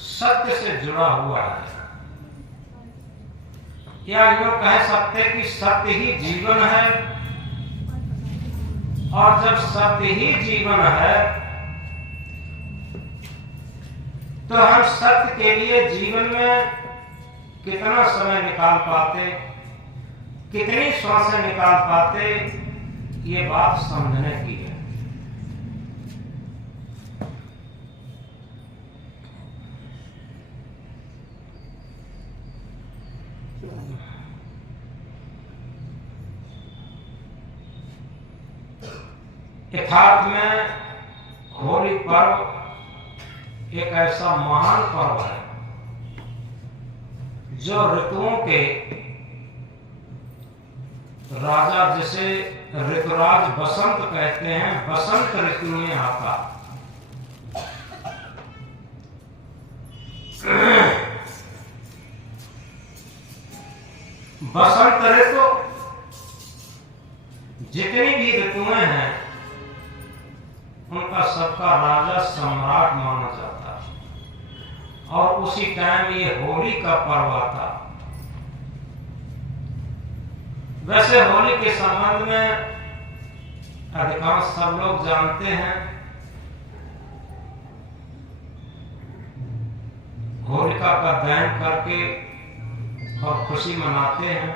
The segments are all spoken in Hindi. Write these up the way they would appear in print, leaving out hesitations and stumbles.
सत्य से जुड़ा हुआ है, या यूं कह सकते कि सत्य ही जीवन है। और जब सत्य ही जीवन है तो हम सत्य के लिए जीवन में कितना समय निकाल पाते, कितनी श्वासें निकाल पाते, ये बात समझने की है। यथार्थ में होली पर्व एक ऐसा महान पर्व है जो ऋतुओं के राजा, जिसे ऋतुराज बसंत कहते हैं, बसंत ऋतु में आता। बसंत ऋतु जितनी भी ऋतुएं हैं उनका सबका राजा सम्राट माना जाता है। और उसी टाइम ये होली का पर्व आता। वैसे होली के संबंध में अधिकांश सब लोग जानते हैं। होलिका का दहन करके और खुशी मनाते हैं,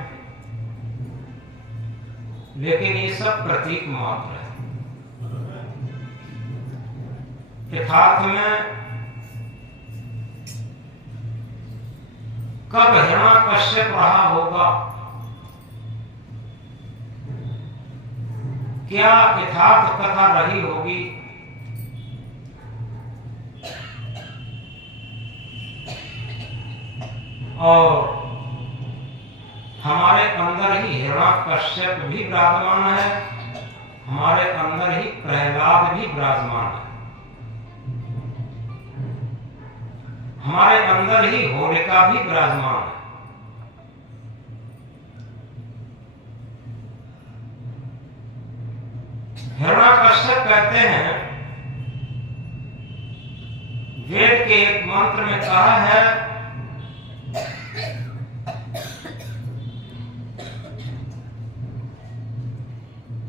लेकिन ये सब प्रतीक मात्र है। यथार्थ में कब हिरण्यकश्यप रहा होगा, क्या यथार्थ कथा रही होगी, और हमारे अंदर ही हिरण्यकश्यप भी विराजमान है, हमारे अंदर ही प्रहलाद भी विराजमान है, हमारे अंदर ही होलिका भी विराजमान है। हिरण्यकश्यप कहते हैं, वेद के एक मंत्र में कहा है,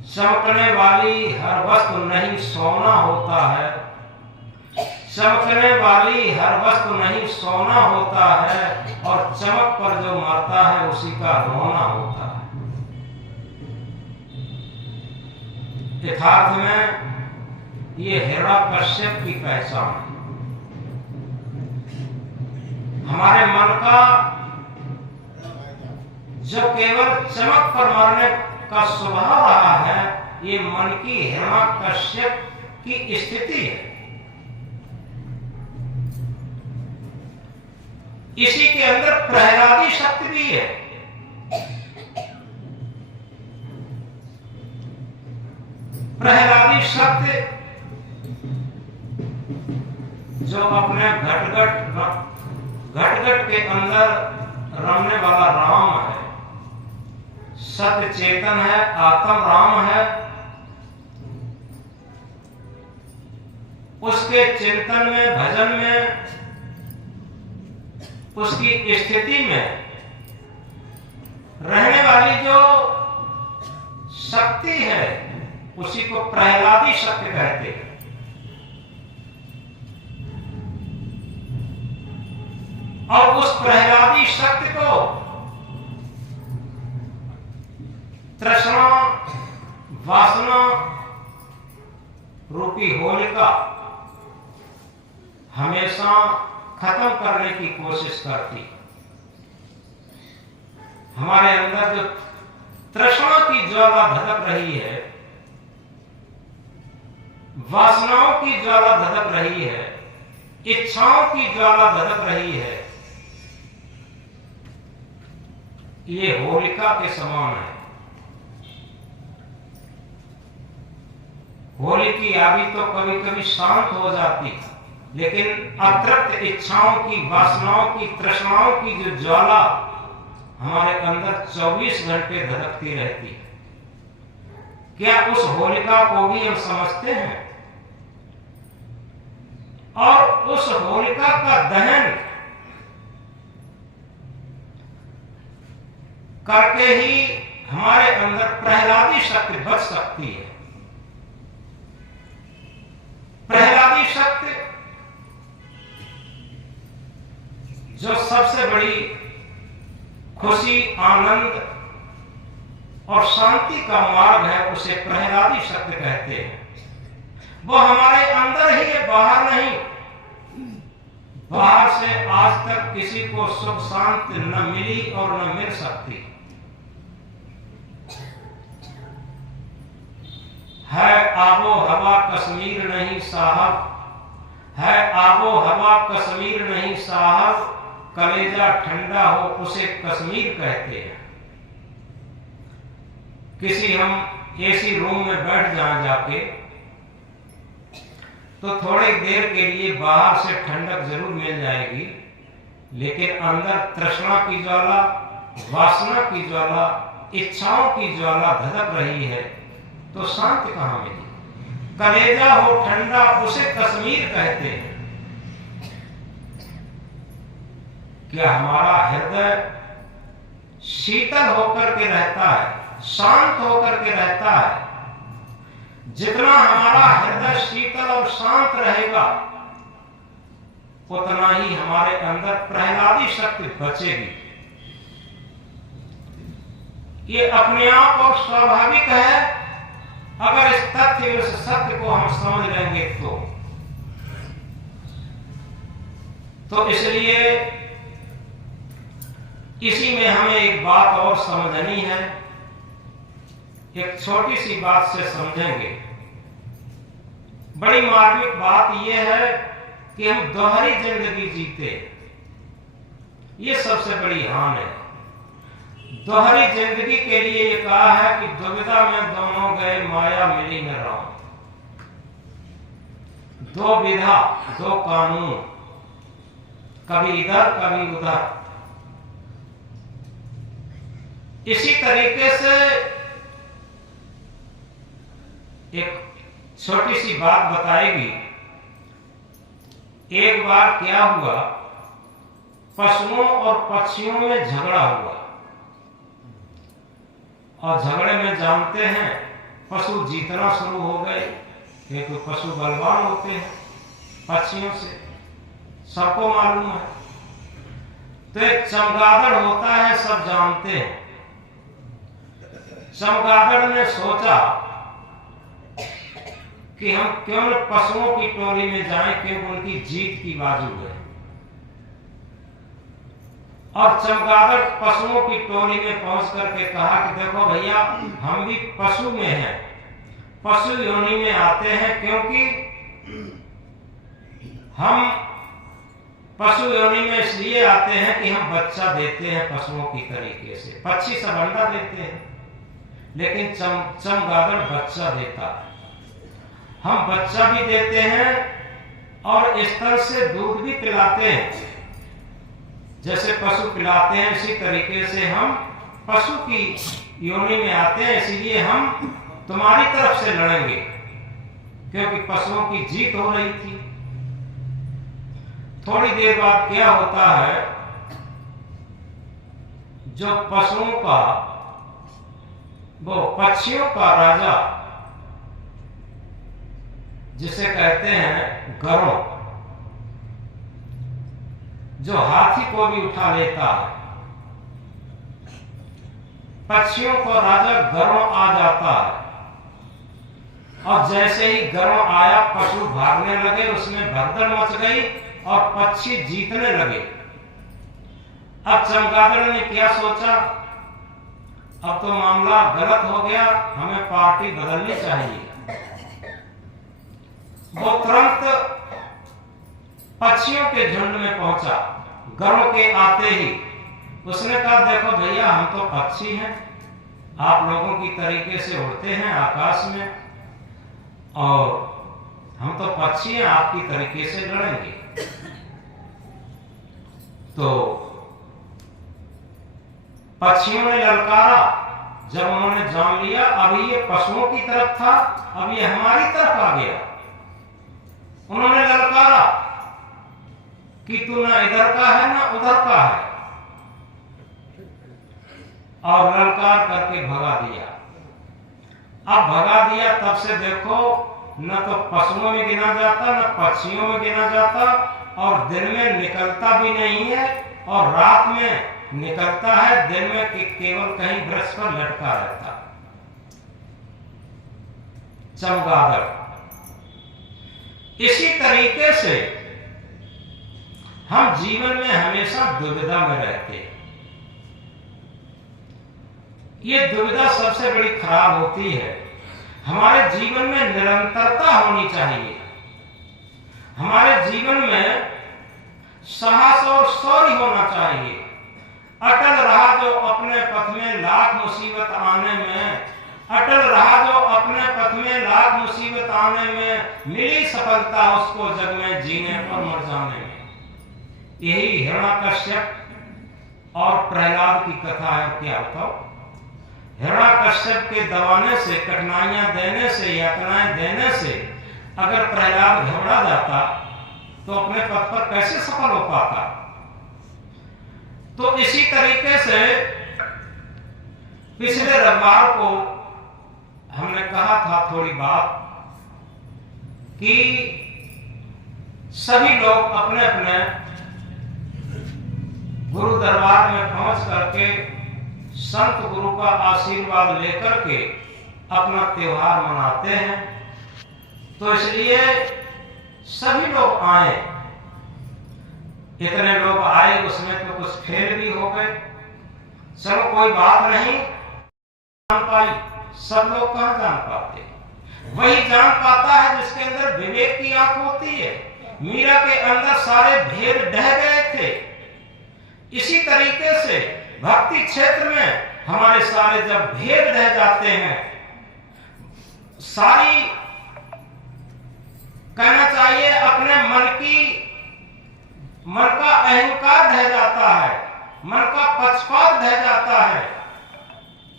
चमकने वाली हर वस्तु नहीं सोना होता है, चमकने वाली हर वस्तु नहीं सोना होता है, और चमक पर जो मरता है उसी का रोना होता है। यथार्थ में ये हिरण्यकश्यप की पहचान है। हमारे मन का जो केवल चमक पर मरने का स्वभाव रहा है, ये मन की हिरण्यकश्यप की स्थिति है। इसी के अंदर प्रहलादी शक्ति भी है। प्रहलादी शक्ति जो अपने घट के अंदर रमने वाला राम है, सत्य चेतन है, आत्म राम है, उसके चिंतन में, भजन में, उसकी स्थिति में रहने वाली जो शक्ति है उसी को प्रहलादी शक्ति कहते हैं। और उस प्रहलादी शक्ति को तृष्णा, वासना रूपी होलिका हमेशा खत्म करने की कोशिश करती। हमारे अंदर जो तृष्णा की ज्वाला धधक रही है, वासनाओं की ज्वाला धधक रही है, इच्छाओं की ज्वाला धधक रही है, ये होलिका के समान है। होली की आग तो कभी कभी शांत हो जाती, लेकिन अतिरिक्त इच्छाओं की, वासनाओं की, तृष्णाओं की जो ज्वाला हमारे अंदर 24 घंटे धधकती रहती है, क्या उस होलिका को भी हम समझते हैं? और उस होलिका का दहन करके ही हमारे अंदर प्रहलादी शक्ति बच सकती है। प्रहलादी शक्ति जो सबसे बड़ी खुशी, आनंद और शांति का मार्ग है, उसे प्रहलादी शक्ति कहते हैं। वो हमारे अंदर ही है, बाहर नहीं। बाहर से आज तक किसी को सुख शांति न मिली और न मिल सकती है। आबो हवा कश्मीर नहीं साहब, है आबो हवा कश्मीर नहीं साहब, कलेजा ठंडा हो उसे कश्मीर कहते हैं। किसी हम एसी रूम में बैठ जाएं जाके, तो थोड़ी देर के लिए बाहर से ठंडक जरूर मिल जाएगी, लेकिन अंदर तृष्णा की ज्वाला, वासना की ज्वाला, इच्छाओं की ज्वाला धधक रही है, तो शांति कहां मिली? कलेजा हो ठंडा उसे कश्मीर कहते हैं। क्या हमारा हृदय शीतल होकर के रहता है, शांत होकर के रहता है? जितना हमारा हृदय शीतल और शांत रहेगा, उतना ही हमारे अंदर प्रहलादी शक्ति बचेगी। ये अपने आप और स्वाभाविक है, अगर इस तथ्य, इस सत्य को हम समझ लेंगे तो इसलिए इसी में हमें एक बात और समझनी है। एक छोटी सी बात से समझेंगे। बड़ी मार्मिक बात यह है कि हम दोहरी जिंदगी जीते, ये सबसे बड़ी हानि है। दोहरी जिंदगी के लिए ये कहा है कि दुविधा में दोनों गए, माया मिली न राम। दो विधा, दो कानून, कभी इधर कभी उधर। इसी तरीके से एक छोटी सी बात बताएगी। एक बार क्या हुआ, पशुओं और पक्षियों में झगड़ा हुआ, और झगड़े में जानते हैं पशु जीतना शुरू हो गए, क्योंकि पशु बलवान होते हैं पक्षियों से, सबको मालूम है। तो एक चमगादड़ होता है, सब जानते हैं। चमगादड़ ने सोचा कि हम क्यों न पशुओं की टोली में जाएं, क्योंकि उनकी जीत की बाजू है। और चमगादड़ पशुओं की टोली में पहुंच करके कहा कि देखो भैया, हम भी पशु में हैं, पशु योनि में आते हैं, क्योंकि हम पशु योनि में इसलिए आते हैं कि हम बच्चा देते हैं पशुओं की तरीके से। पक्षी सब अंडा देते हैं, लेकिन चमगादड़ बच्चा देता है। हम बच्चा भी देते हैं और स्तन से दूध भी पिलाते हैं। जैसे पशु पिलाते हैं, इसी तरीके से हम पशु की योनि में आते हैं, इसीलिए हम तुम्हारी तरफ से लड़ेंगे, क्योंकि पशुओं की जीत हो रही थी। थोड़ी देर बाद क्या होता है, जो पशुओं का, वो पक्षियों का राजा, जिसे कहते हैं गरुड़, जो हाथी को भी उठा लेता है, पक्षियों का राजा गरुड़ आ जाता है। और जैसे ही गरुड़ आया, पशु भागने लगे, उसमें भगदड़ मच गई और पक्षी जीतने लगे। अब चमगादड़ ने क्या सोचा, अब तो मामला गलत हो गया, हमें पार्टी बदलनी चाहिए। वो तुरंत पक्षियों के झुंड में पहुंचा। गरुड़ के आते ही उसने कहा, देखो भैया, हम तो पक्षी हैं, आप लोगों की तरीके से उड़ते हैं आकाश में, और हम तो पक्षी हैं, आपकी तरीके से लड़ेंगे। तो पक्षियों ने ललकारा। जब उन्होंने जान लिया अभी ये पशुओं की तरफ था, अब ये हमारी तरफ आ गया, उन्होंने ललकारा कि तू ना इधर का है ना उधर का है। और ललकार करके भगा दिया। अब भगा दिया, तब से देखो न तो पशुओं में गिना जाता, न पक्षियों में गिना जाता, और दिन में निकलता भी नहीं है, और रात में निकलता है, दिन में केवल कहीं वृक्ष पर लटका रहता। चमगादड़। इसी तरीके से हम जीवन में हमेशा दुविधा में रहते हैं। ये दुविधा सबसे बड़ी खराब होती है। हमारे जीवन में निरंतरता होनी चाहिए। हमारे जीवन में साहस और शौर्य होना चाहिए। अटल रहा जो अपने पथ में लाख मुसीबत आने में, अटल रहा जो अपने पथ में लाख मुसीबत आने में, मिली सफलता उसको जग में जीने और मर जाने में। यही हिरण्यकश्यप और प्रहलाद की कथा है। क्या बताओ? हिरण्यकश्यप के दबाने से, कठिनाइयां देने से, यातनाएं देने से अगर प्रहलाद घबरा जाता तो अपने पथ पर कैसे सफल हो पाता? तो इसी तरीके से पिछले रविवार को हमने कहा था थोड़ी बात कि सभी लोग अपने अपने गुरु दरबार में पहुंच करके संत गुरु का आशीर्वाद लेकर के अपना त्योहार मनाते हैं। तो इसलिए सभी लोग आए। इतने लोग आए, उसमें तो कुछ फेल भी हो गए। चलो कोई बात नहीं, जान पाई। सब लोग कहां जान पाते? वही जान पाता है जिसके अंदर विवेक की आंख होती है। मीरा के अंदर सारे भेद ढह गए थे। इसी तरीके से भक्ति क्षेत्र में हमारे सारे जब भेद रह जाते हैं, सारी कहना चाहिए अपने मन का अहंकार ढह जाता है, मन का पक्षपात ढह जाता है,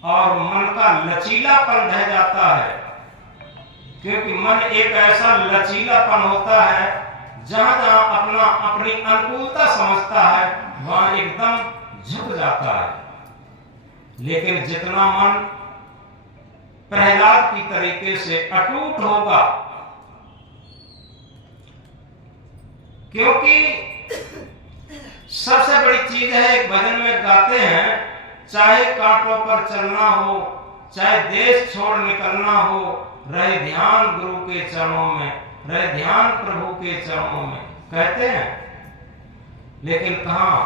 और मन का लचीलापन ढह जाता है। क्योंकि मन एक ऐसा लचीलापन होता है जहां जहां अपनी अनुकूलता समझता है वहां एकदम झुक जाता है। लेकिन जितना मन प्रहलाद की तरीके से अटूट होगा, क्योंकि सबसे बड़ी चीज है, एक भजन में गाते हैं, चाहे कांटों पर चलना हो, चाहे देश छोड़ निकलना हो, रहे ध्यान गुरु के चरणों में, रहे ध्यान प्रभु के चरणों में, कहते हैं। लेकिन कहां?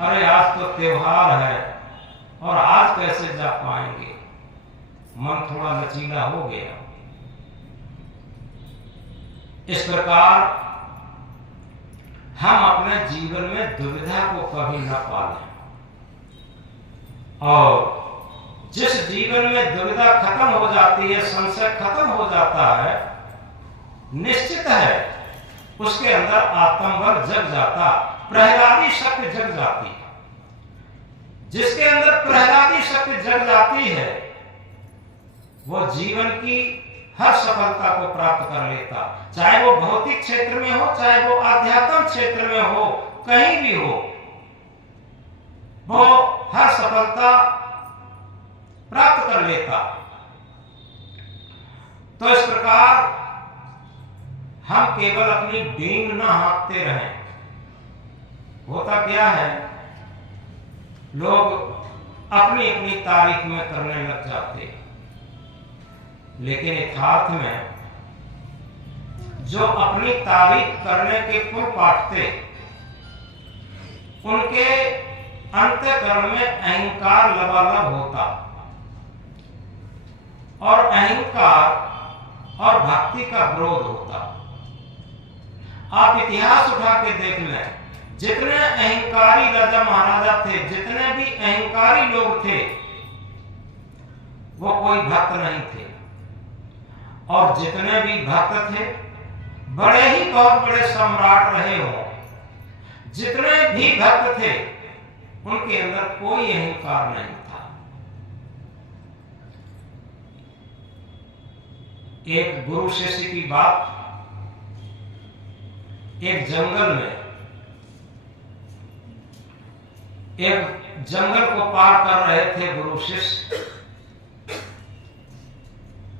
अरे आज तो त्योहार है और आज कैसे जा पाएंगे? मन थोड़ा लचीला हो गया। इस प्रकार हम अपने जीवन में दुविधा को कभी न पालें, और जिस जीवन में दुविधा खत्म हो जाती है, संशय खत्म हो जाता है, निश्चित है उसके अंदर आत्मबल जग जाता, प्रहलादी शक्ति जग जाती है। जिसके अंदर प्रहलादी शक्ति जग जाती है वो जीवन की हर सफलता को प्राप्त कर लेता, चाहे वो भौतिक क्षेत्र में हो, चाहे वो आध्यात्म क्षेत्र में हो, कहीं भी हो, वो हर सफलता प्राप्त कर लेता। तो इस प्रकार हम केवल अपनी डींग न हाँकते रहें। होता क्या है, लोग अपनी अपनी तारीफ में करने लग जाते हैं, लेकिन यथार्थ में जो अपनी तारीफ करने के पुल पाटते, उनके अंतःकरण में अहंकार लबालब होता, और अहंकार और भक्ति का विरोध होता। आप इतिहास उठा के देख लें, जितने अहंकारी राजा महाराजा थे, जितने भी अहंकारी लोग थे, वो कोई भक्त नहीं थे, और जितने भी भक्त थे, बड़े ही बहुत बड़े सम्राट रहे हो, जितने भी भक्त थे, उनके अंदर कोई अहंकार नहीं था। एक गुरु शिष्य की बात, एक जंगल में एक जंगल को पार कर रहे थे गुरु शिष्य।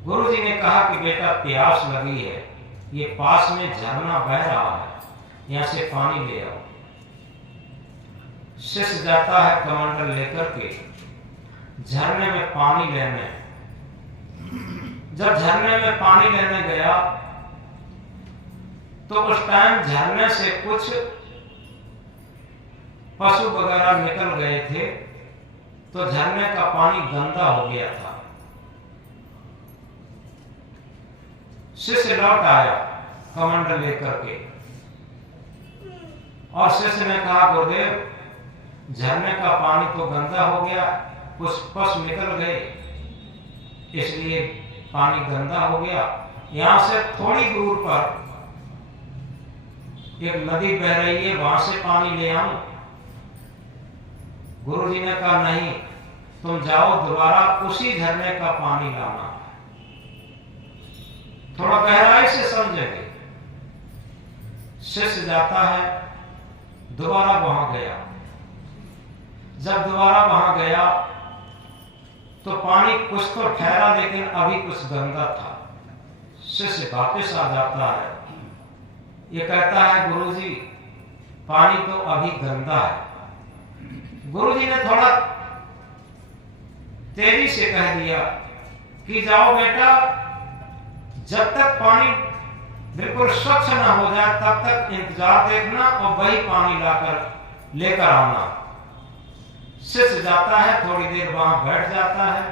गुरु जी ने कहा कि बेटा प्यास लगी है, ये पास में झरना बह रहा है, यहां से पानी ले आओ। शिष्य जाता है कमंडल लेकर के झरने में पानी लेने। जब झरने में पानी लेने गया तो उस टाइम झरने से कुछ पशु वगैरह निकल गए थे, तो झरने का पानी गंदा हो गया था। शिष्य लौट आया कमंडल लेकर के और शिष्य ने कहा गुरुदेव झरने का पानी तो गंदा हो गया, कुछ पशु निकल गए इसलिए पानी गंदा हो गया। यहां से थोड़ी दूर पर एक नदी बह रही है, वहां से पानी ले आऊं। गुरुजी ने कहा नहीं, तुम जाओ दोबारा उसी झरने का पानी लाना। थोड़ा गहराई से समझेंगे। शिष्य जाता है, दोबारा वहां गया। जब दोबारा वहां गया तो पानी कुछ तो ठहरा, लेकिन अभी कुछ गंदा था। शिष्य वापस आ जाता है, ये कहता है गुरुजी पानी तो अभी गंदा है। गुरुजी ने थोड़ा तेजी से कह दिया कि जाओ बेटा, जब तक पानी बिल्कुल स्वच्छ ना हो जाए तब तक इंतजार देखना और वही पानी लाकर लेकर आना। शिष्य जाता है, थोड़ी देर वहां बैठ जाता है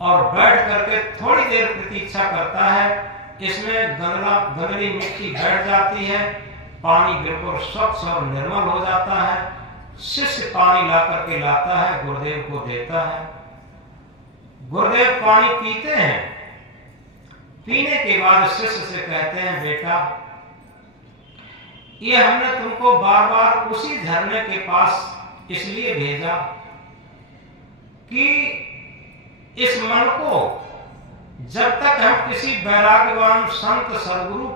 और बैठ करके थोड़ी देर प्रतीक्षा करता है। इसमें गंदली मिट्टी बैठ जाती है, पानी बिल्कुल स्वच्छ और निर्मल हो जाता है। शिष्य पानी ला करके लाता है, गुरुदेव को देता है। गुरुदेव पानी पीते हैं। पीने के बाद शिष्य से कहते हैं बेटा, ये हमने तुमको बार बार उसी झरने के पास इसलिए भेजा कि इस मन को जब तक हम किसी वैराग्यवान संत सदगुरु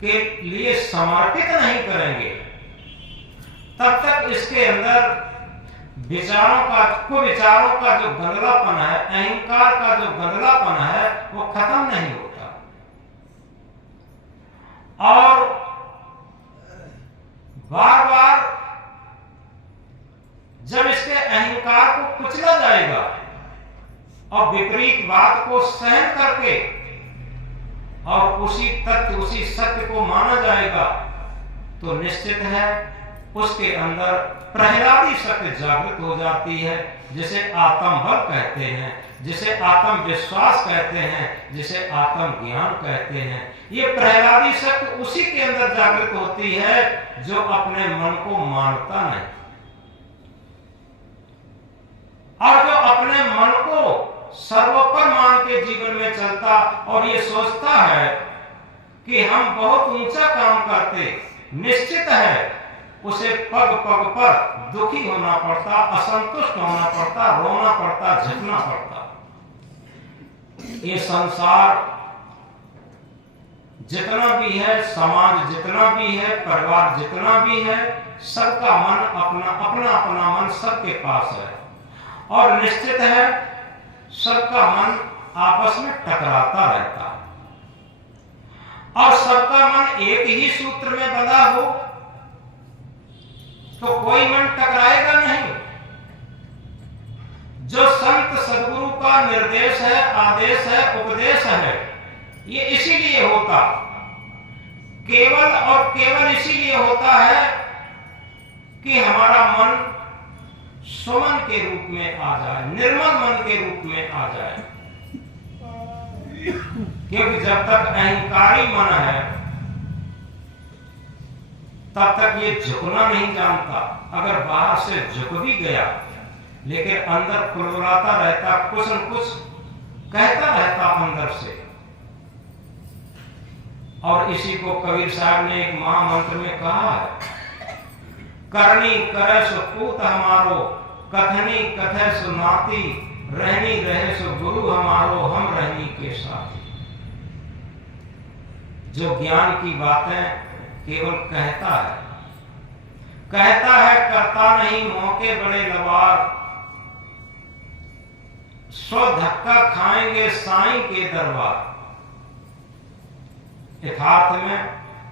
के लिए समर्पित नहीं करेंगे तब तक इसके अंदर कुविचारों का जो गंदलापन है, अहंकार का जो गंदलापन है, वो खत्म नहीं होता। और बार बार जब इसके अहंकार को कुचला जाएगा और विपरीत बात को सहन करके और उसी तथ्य उसी सत्य को माना जाएगा तो निश्चित है उसके अंदर प्रहलादी शक्ति जागृत हो जाती है, जिसे आत्म बल कहते हैं, जिसे आत्म विश्वास कहते हैं, जिसे आत्म ज्ञान कहते हैं। ये प्रहलादी शक्ति उसी के अंदर जागृत होती है जो अपने मन को मानता नहीं और जो अपने मन को सर्वोपरि मान के जीवन में चलता और ये सोचता है कि हम बहुत ऊंचा काम करते। निश्चित है उसे पग पग पर दुखी होना पड़ता, असंतुष्ट होना पड़ता, रोना पड़ता, झुकना पड़ता। ये संसार जितना भी है, समाज जितना भी है, परिवार जितना भी है, सबका मन अपना मन सबके पास है और निश्चित है सबका मन आपस में टकराता रहता है। और सबका मन एक ही सूत्र में बंधा हो तो कोई मन टकराएगा नहीं। जो संत सदगुरु का निर्देश है, आदेश है, उपदेश है, ये इसीलिए होता, केवल और केवल इसीलिए होता है कि हमारा मन सुमन के रूप में आ जाए, निर्मल मन के रूप में आ जाए। क्योंकि जब तक अहंकारी मन है तब तक ये झुकना नहीं जानता। अगर बाहर से झुक भी गया लेकिन अंदर कुलबुलाता रहता, कुछ न कुछ कहता रहता अंदर से। और इसी को कबीर साहब ने एक महामंत्र में कहा है, करनी करे सो पूत हमारो, कथनी कथे सो नाती, रहनी रहे सो गुरु हमारो, हम रहनी के साथ। जो ज्ञान की बातें केवल कहता है, कहता है करता नहीं, मौके बड़े लवार, सो धक्का खाएंगे साईं के दरबार। यथार्थ में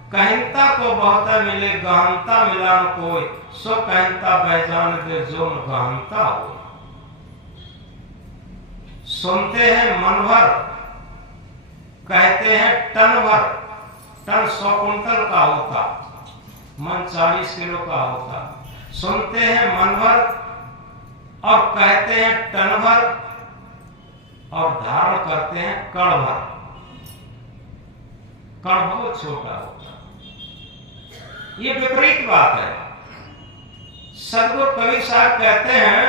कहता तो बहुत मिले, गहनता मिला न कोई, सो कहता बहजान दे जो न गहनता हो। सुनते हैं मन भर, कहते हैं टन भर। टन 100 कुंटल का होता, मन 40 किलो का होता। सुनते हैं मन भर और कहते हैं टन भर, और धारण करते हैं कण भर। कण बहुत छोटा होता। ये विपरीत बात है। सदगुरु कबीर साहब कहते हैं,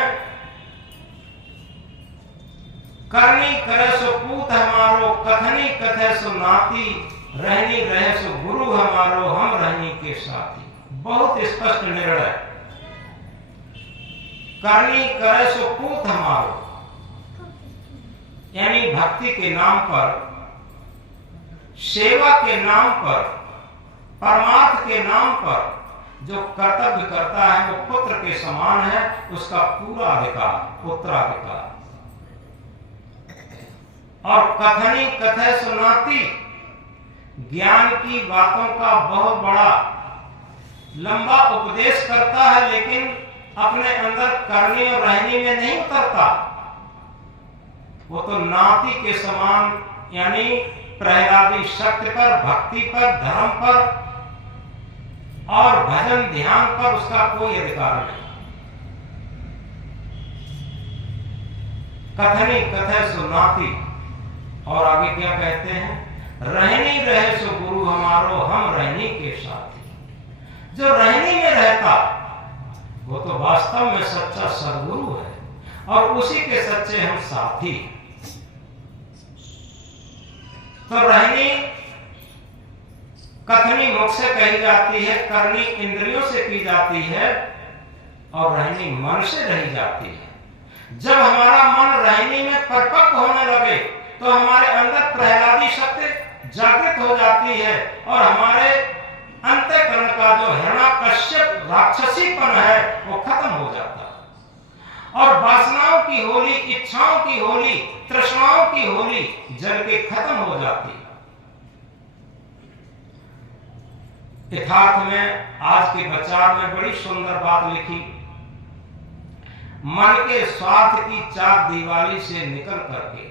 करनी करे सो पूत हमारो, कथनी कथे सो नाती, रहनी रहे सो गुरु हमारो, हम रहनी के साथी। बहुत स्पष्ट निर्णय। करनी करे सो पूत हमारो, यानी भक्ति के नाम पर, सेवा के नाम पर, परमार्थ के नाम पर जो कर्तव्य करता है वो पुत्र के समान है, उसका पूरा अधिकार, उत्तराधिकार। और कथनी कथे सुनाती, ज्ञान की बातों का बहुत बड़ा लंबा उपदेश करता है, लेकिन अपने अंदर करनी और रहनी में नहीं उतरता। वो तो नाती के समान, यानी प्रहलादी शक्ति पर, भक्ति पर, धर्म पर और भजन ध्यान पर उसका कोई अधिकार नहीं। कथनी कथे सुनाती, और आगे क्या कहते हैं, रहनी रहे सो गुरु हमारो, हम रहनी के साथी। जो रहनी में रहता वो तो वास्तव में सच्चा सदगुरु है, और उसी के सच्चे हम साथी। तो रहनी कथनी मुख से कही जाती है, करनी इंद्रियों से की जाती है, और रहनी मन से रही जाती है। जब हमारा मन रहनी में परिपक्व होने लगे तो हमारे अंदर प्रहलादी शक्ति जागृत हो जाती है, और हमारे अंतःकरण का जो हिरण्यकश्यप राक्षसीपन है वो खत्म हो जाता है, और वासनाओं की होली, इच्छाओं की होली, तृष्णाओं की होली जल के खत्म हो जाती है। यथार्थ में आज के विचार में बड़ी सुंदर बात लिखी। मन के स्वार्थ की चार दीवारी से निकल करके,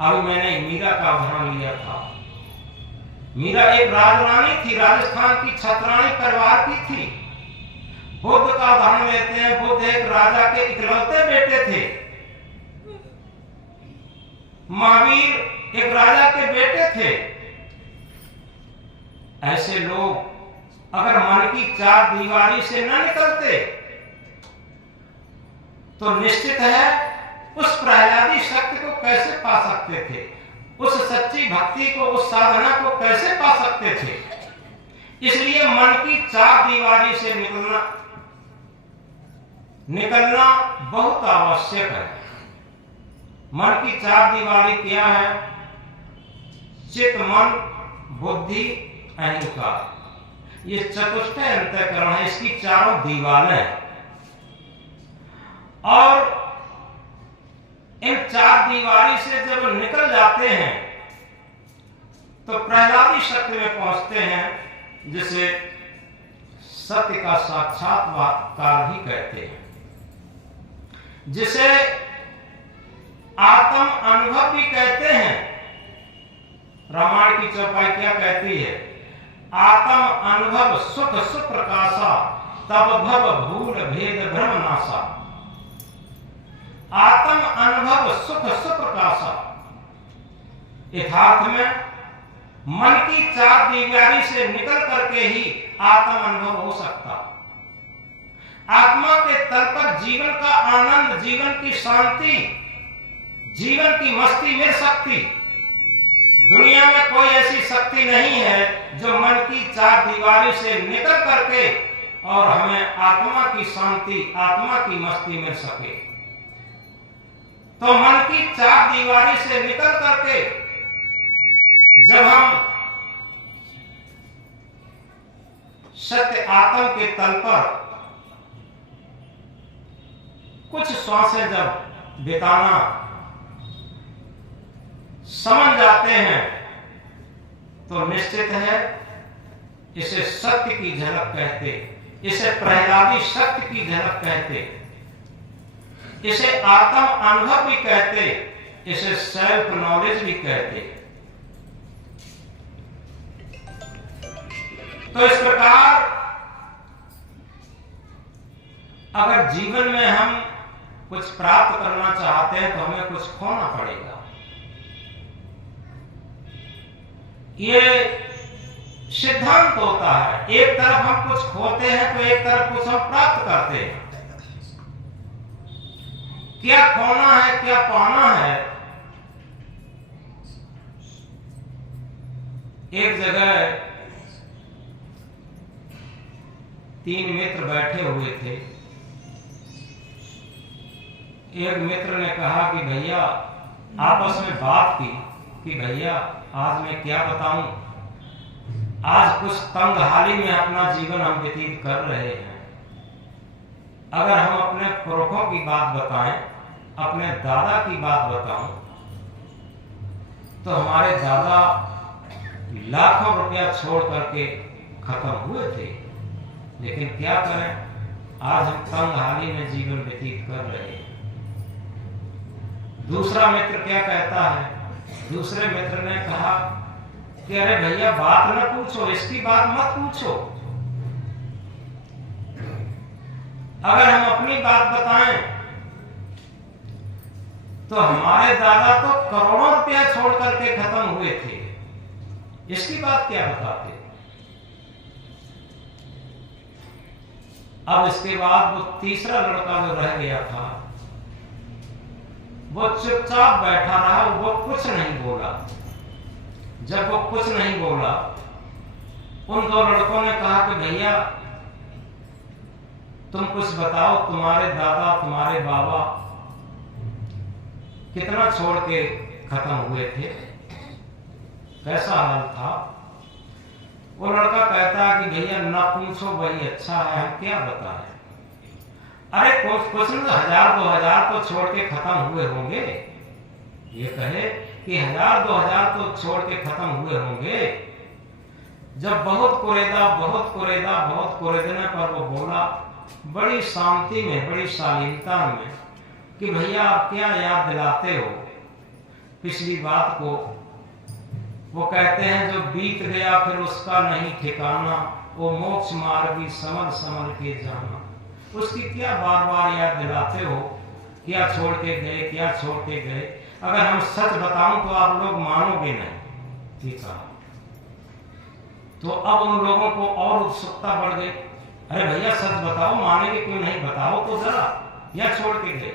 अभी मैंने मीरा का उदाहरण लिया था। मीरा एक राजरानी थी, राजस्थान की छत्राणी परिवार की थी। बुद्ध का उदाहरण लेते हैं, बुद्ध एक राजा के इकलौते बेटे थे। महावीर एक राजा के बेटे थे। ऐसे लोग अगर मन की चार दीवारी से न निकलते तो निश्चित है उस प्रहलादी शक्ति को कैसे पा सकते थे, उस सच्ची भक्ति को, उस साधना को कैसे पा सकते थे। इसलिए मन की चार दीवारी से निकलना बहुत आवश्यक है। मन की चार दीवारी क्या है? चित्त, मन, बुद्धि, अहंकार। ये चतुष्टय अंतःकरण है, इसकी चारों दीवारें हैं। और इन चार दीवारी से जब निकल जाते हैं तो प्रहलादी शक्ति में पहुंचते हैं, जिसे सत्य का साक्षात्कार भी कहते हैं, जिसे आत्म अनुभव भी कहते हैं। रामायण की चौपाई क्या कहती है? आत्म अनुभव सुख सुप्रकाशा, तब भव भूल भेद भ्रम नाशा। आत्म अनुभव सुख सुप्रकाशा। यथार्थ में मन की चार दीवारी से निकल करके ही आत्म अनुभव हो सकता। आत्मा के तल पर जीवन का आनंद, जीवन की शांति, जीवन की मस्ती मिल सकती। दुनिया में कोई ऐसी शक्ति नहीं है जो मन की चार दीवारी से निकल करके और हमें आत्मा की शांति, आत्मा की मस्ती मिल सके। तो मन की चार दीवारी से निकल करके जब हम सत्य आत्म के तल पर कुछ श्वासें जब बिताना समझ जाते हैं तो निश्चित है इसे सत्य की झलक कहते, इसे प्रहलादी सत्य की झलक कहते, इसे आत्म अनुभव भी कहते, इसे सेल्फ नॉलेज भी कहते। तो इस प्रकार अगर जीवन में हम कुछ प्राप्त करना चाहते हैं तो हमें कुछ खोना पड़ेगा। ये सिद्धांत होता है, एक तरफ हम कुछ खोते हैं तो एक तरफ कुछ हम प्राप्त करते हैं। क्या खोना है क्या पाना है? एक जगह 3 मित्र बैठे हुए थे। एक मित्र ने कहा कि भैया, आपस में बात की कि भैया आज मैं क्या बताऊं, आज कुछ तंगहाली में अपना जीवन हम व्यतीत कर रहे हैं। अगर हम अपने पुरखों की बात बताएं, अपने दादा की बात बताऊं, तो हमारे दादा लाखों रुपया छोड़ करके खत्म हुए थे, लेकिन क्या करें, आज हम तंगहाली में जीवन व्यतीत कर रहे हैं। दूसरा मित्र क्या कहता है? दूसरे मित्र ने कहा कि अरे भैया बात न पूछो, इसकी बात मत पूछो। अगर हम अपनी बात बताएं तो हमारे दादा तो करोड़ों रुपया छोड़ करके खत्म हुए थे, इसकी बात क्या बताते। अब इसके बाद वो तीसरा लड़का जो रह गया था वो चुपचाप बैठा रहा, वो कुछ नहीं बोला। जब वो कुछ नहीं बोला, उन 2 लड़कों ने कहा कि भैया तुम कुछ बताओ, तुम्हारे दादा तुम्हारे बाबा कितना छोड़ के खत्म हुए थे, कैसा हाल था? वो लड़का कहता है कि भैया ना पूछो, वही अच्छा है, हम क्या बताएं। अरे कुछ न 1000-2000 तो छोड़ के खत्म हुए होंगे। ये कहे कि 1000-2000 तो छोड़ के खत्म हुए होंगे। जब बहुत कुरेदने पर वो बोला बड़ी शांति में, बड़ी शालीनता में कि भैया आप क्या याद दिलाते हो पिछली बात को। वो कहते हैं जो बीत गया फिर उसका नहीं ठिकाना, वो मोक्ष मार्गी समझ के जाना। उसकी क्या बार बार याद दिलाते हो, क्या छोड़ के गए, क्या छोड़ के गए। अगर हम सच बताऊं तो आप लोग मानोगे नहीं। ठीक है, तो अब उन लोगों को और उत्सुकता बढ़ गई। अरे भैया सच बताओ, मानेंगे क्यों नहीं, बताओ तो जरा, या छोड़ के गए।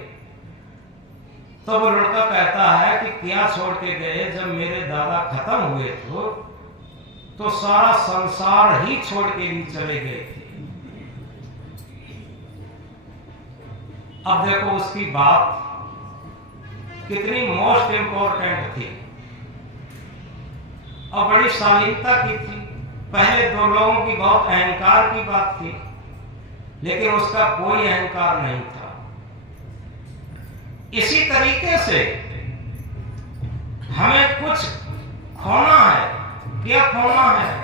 तो वो लड़का कहता है कि क्या छोड़ के गए, जब मेरे दादा खत्म हुए तो सारा संसार ही छोड़ के भी चले गए थे। अब देखो उसकी बात कितनी मोस्ट इंपॉर्टेंट थी और बड़ी शालीनता की थी। पहले 2 लोगों की बहुत अहंकार की बात थी, लेकिन उसका कोई अहंकार नहीं था। इसी तरीके से हमें कुछ खोना है। क्या खोना है?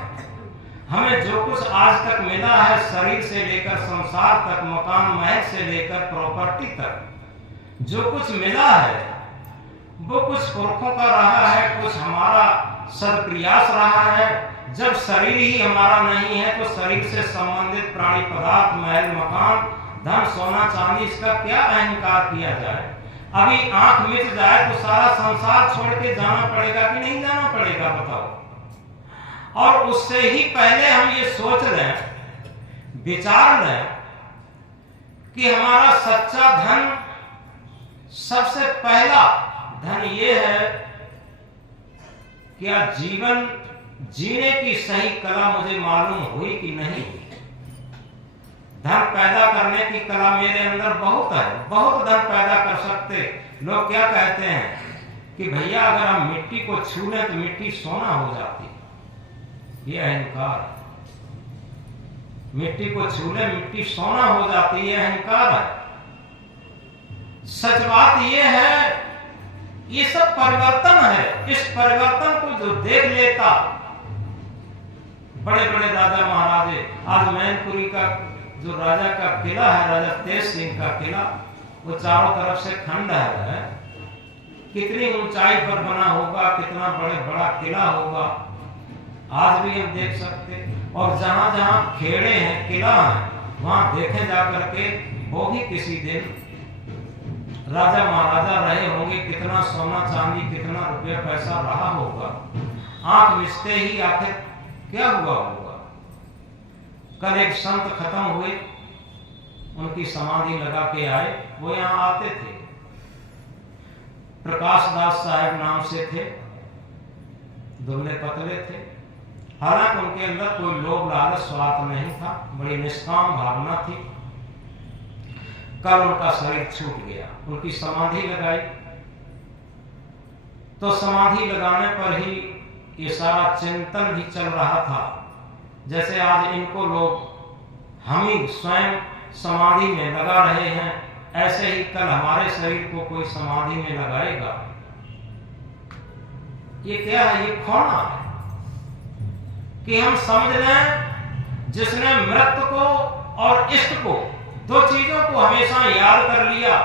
हमें जो कुछ आज तक मिला है, शरीर से लेकर संसार तक, मकान महल से लेकर प्रॉपर्टी तक, जो कुछ मिला है वो कुछ पुरखों का रहा है, कुछ हमारा सदप्रयास रहा है। जब शरीर ही हमारा नहीं है तो शरीर से संबंधित प्राणी पदार्थ, महल मकान, धन सोना चांदी, इसका क्या अहंकार किया जाए। अभी आंख मिट जाए तो सारा संसार छोड़ के जाना पड़ेगा कि नहीं जाना पड़ेगा, बताओ। और उससे ही पहले हम ये सोच लें, विचार लें कि हमारा सच्चा धन, सबसे पहला धन ये है, क्या जीवन जीने की सही कला मुझे मालूम हुई कि नहीं। धन पैदा करने की कला मेरे अंदर बहुत है, बहुत धन पैदा कर सकते। लोग क्या कहते हैं कि भैया अगर हम मिट्टी को छू लें तो मिट्टी सोना हो जाती। ये अहंकार। मिट्टी को छू ले मिट्टी सोना हो जाती है, अहंकार है। सच बात यह है, ये सब परिवर्तन है। इस परिवर्तन को जो देख लेता, बड़े बड़े राजा महाराजे, आज मैनपुरी का जो राजा का किला है, राजा तेज सिंह का किला, वो चारों तरफ से खंड है, कितनी ऊंचाई पर बना होगा, कितना बड़ा किला होगा, आज भी हम देख सकते। और जहां जहां खेड़े हैं, किला है, वहां देखे जा करके, वो भी किसी दिन राजा महाराजा रहे होंगे, कितना सोना चांदी, कितना रुपया पैसा रहा होगा। आंख मिचते ही आखिर क्या हुआ होगा। कल एक संत खत्म हुए, उनकी समाधि लगा के आए, वो यहाँ आते थे, प्रकाश दास साहब नाम से थे, दुबले पतले थे। हालांकि उनके अंदर कोई लोभ लालच स्वार्थ नहीं था, बड़ी निष्काम भावना थी। कल उनका शरीर छूट गया, उनकी समाधि लगाई, तो समाधि लगाने पर ही ये सारा चिंतन भी चल रहा था। जैसे आज इनको लोग हम ही स्वयं समाधि में लगा रहे हैं, ऐसे ही कल हमारे शरीर को कोई समाधि में लगाएगा। ये क्या है? ये खोना है कि हम समझ लें, जिसने मृत्यु को और इष्ट को, दो चीजों को हमेशा याद कर लिया,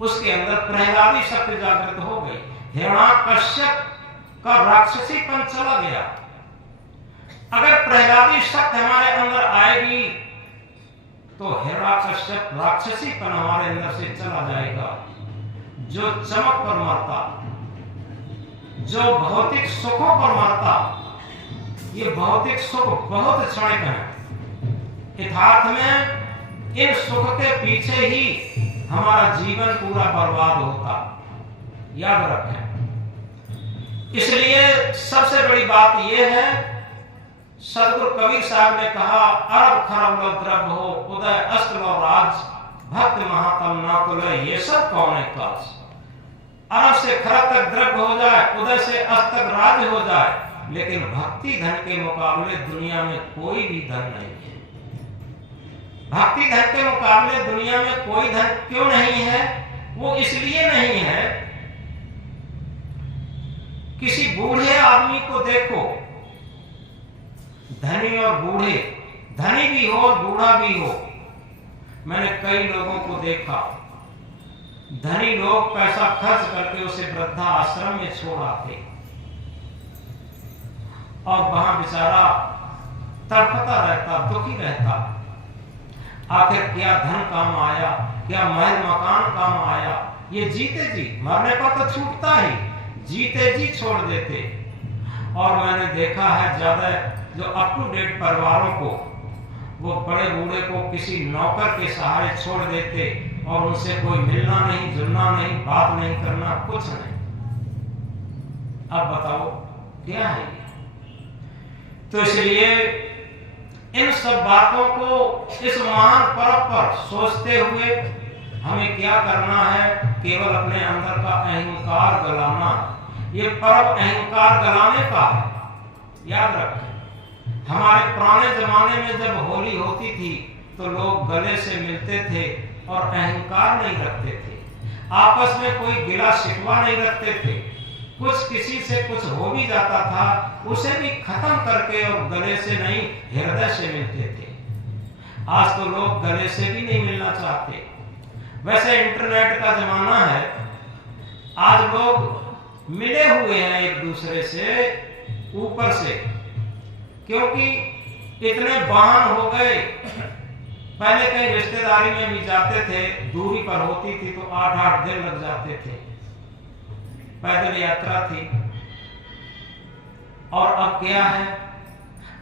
उसके अंदर प्रहलादी शक्ति जागृत हो गई। हिरण्याकश्यप का राक्षसीपन चला गया। अगर प्रहलादी शक्ति हमारे अंदर आएगी तो हिरण्याकश्यप राक्षसीपन हमारे अंदर से चला जाएगा। जो चमक पर मरता, जो भौतिक सुखों पर मरता, ये भौतिक सुख बहुत क्षणिक है। यथार्थ में इन सुख के पीछे ही हमारा जीवन पूरा बर्बाद होता, याद रखें। इसलिए सबसे बड़ी बात यह है, सदगुरु कबीर साहब ने कहा, अरब खरब लो द्रव्य हो, उदय अस्त लो राज, भक्त महात्म ना तुले, ये सब कौन है काज। अरब से खरब तक द्रव्य हो जाए, उदय से अस्त तक राज हो जाए, लेकिन भक्ति धन के मुकाबले दुनिया में कोई भी धन नहीं है। भक्ति धन के मुकाबले दुनिया में कोई धन क्यों नहीं है? वो इसलिए नहीं है, किसी बूढ़े आदमी को देखो, धनी और बूढ़े, धनी भी हो और बूढ़ा भी हो। मैंने कई लोगों को देखा, धनी लोग पैसा खर्च करके उसे वृद्धा आश्रम में छोड़ आते और वहां बेचारा तड़पता रहता, दुखी रहता। आखिर क्या धन काम आया, क्या महल मकान काम आया? ये जीते जी, मरने पर तो छूटता ही, जीते जी छोड़ देते। और मैंने देखा है ज्यादा जो अप टू डेट परिवारों को, वो बड़े बूढ़े को किसी नौकर के सहारे छोड़ देते और उनसे कोई मिलना नहीं, जुलना नहीं, बात नहीं करना, कुछ नहीं। अब बताओ क्या है ये? तो इसलिए इन सब बातों को इस महान पर्व पर सोचते हुए हमें क्या करना है? केवल अपने अंदर का अहंकार गलाना। ये पर्व अहंकार गलाने का है, याद रखें। हमारे पुराने जमाने में जब होली होती थी तो लोग गले से मिलते थे और अहंकार नहीं रखते थे, आपस में कोई गिला शिकवा नहीं रखते थे। कुछ किसी से कुछ हो भी जाता था, उसे भी खत्म करके और गले से नहीं, हृदय से मिलते थे। आज तो लोग गले से भी नहीं मिलना चाहते। वैसे इंटरनेट का जमाना है, आज लोग मिले हुए हैं एक दूसरे से ऊपर से, क्योंकि इतने वाहन हो गए। पहले कहीं रिश्तेदारी में भी जाते थे, दूरी पर होती थी तो 8-8 दिन लग जाते थे, पैदल यात्रा थी। और अब क्या है?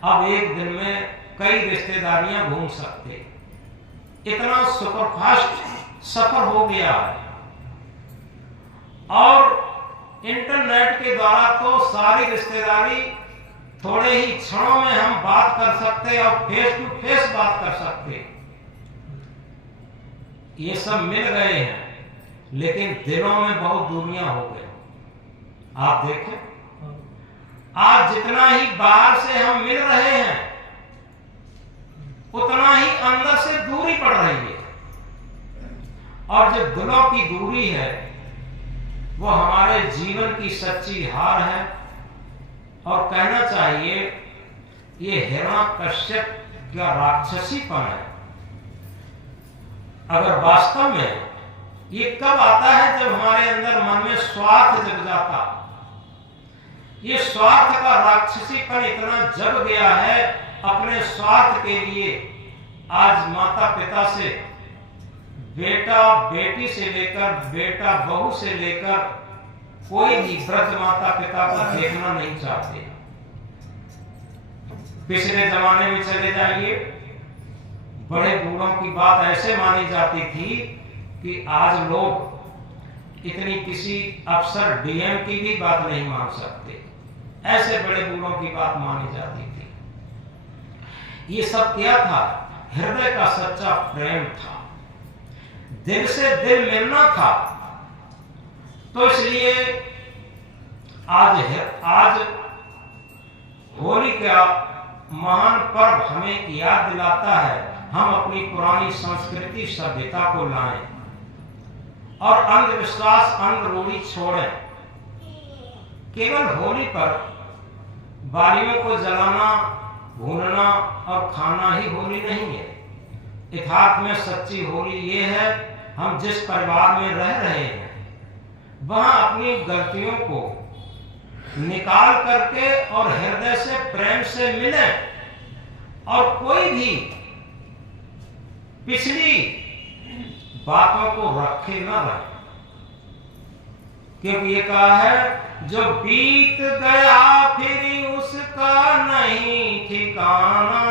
अब एक दिन में कई रिश्तेदारियां घूम सकते, इतना सुपरफास्ट सफर हो गया है। और इंटरनेट के द्वारा तो सारी रिश्तेदारी थोड़े ही क्षणों में हम बात कर सकते और फेस टू फेस बात कर सकते। ये सब मिल गए हैं, लेकिन दिलों में बहुत दूरियां हो गई। आप देखें, आज जितना ही बाहर से हम मिल रहे हैं, उतना ही अंदर से दूरी पड़ रही है। और जो दिलों की दूरी है वो हमारे जीवन की सच्ची हार है। और कहना चाहिए ये हिरण्यकश्यप का राक्षसीपन है। अगर वास्तव में ये कब आता है, जब हमारे अंदर मन में स्वार्थ जग जाता। ये स्वार्थ का राक्षसीपन इतना जग गया है अपने स्वार्थ के लिए। आज माता पिता से, बेटा बेटी से लेकर, बेटा बहू से लेकर कोई भी वृद्ध माता पिता को देखना नहीं चाहते। पिछले जमाने में चले जाइए, बड़े बूढ़ों की बात ऐसे मानी जाती थी कि आज लोग इतनी किसी अफसर डीएम की भी बात नहीं मान सकते। ऐसे बड़े बूढ़ों की बात मानी जाती थी। ये सब क्या था? हृदय का सच्चा प्रेम था, दिल से दिल मिलना था। तो इसलिए आज होली का महान पर्व हमें याद दिलाता है हम अपनी पुरानी संस्कृति सभ्यता को लाएं और अंधविश्वास अंधरूढ़ी छोड़ें। केवल होली पर बालियों को जलाना, भूनना और खाना ही होली नहीं है। यथार्थ में सच्ची होली ये है, हम जिस परिवार में रह रहे हैं वहां अपनी गलतियों को निकाल करके और हृदय से प्रेम से मिलें और कोई भी पिछली बातों को रखे न रहे। क्योंकि ये कहा है जो बीत गया फिर उसका नहीं ठिकाना,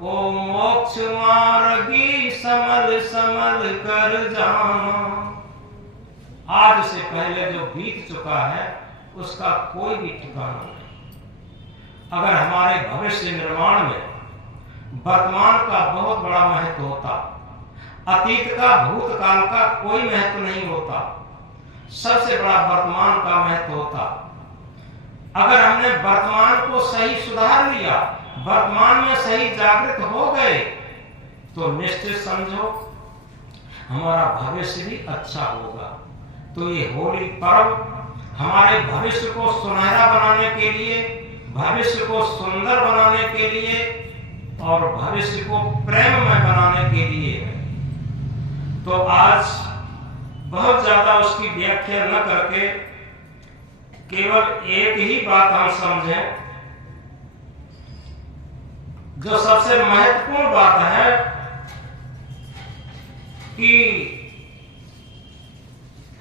वो मोक्ष मार्गी समल समल कर जाना। आज से पहले जो बीत चुका है उसका कोई भी ठिकाना नहीं। अगर हमारे भविष्य निर्माण में वर्तमान का बहुत बड़ा महत्व होता, अतीत का भूतकाल का कोई महत्व नहीं होता, सबसे बड़ा वर्तमान का महत्व होता। अगर हमने वर्तमान को सही सुधार लिया, वर्तमान में सही जागृत हो गए, तो निश्चित समझो हमारा भविष्य भी अच्छा होगा। तो ये होली पर्व हमारे भविष्य को सुनहरा बनाने के लिए, भविष्य को सुंदर बनाने के लिए और भविष्य को प्रेममय बनाने के लिए है। तो आज बहुत ज्यादा उसकी व्याख्या न करके केवल एक ही बात हम समझें, जो सबसे महत्वपूर्ण बात है कि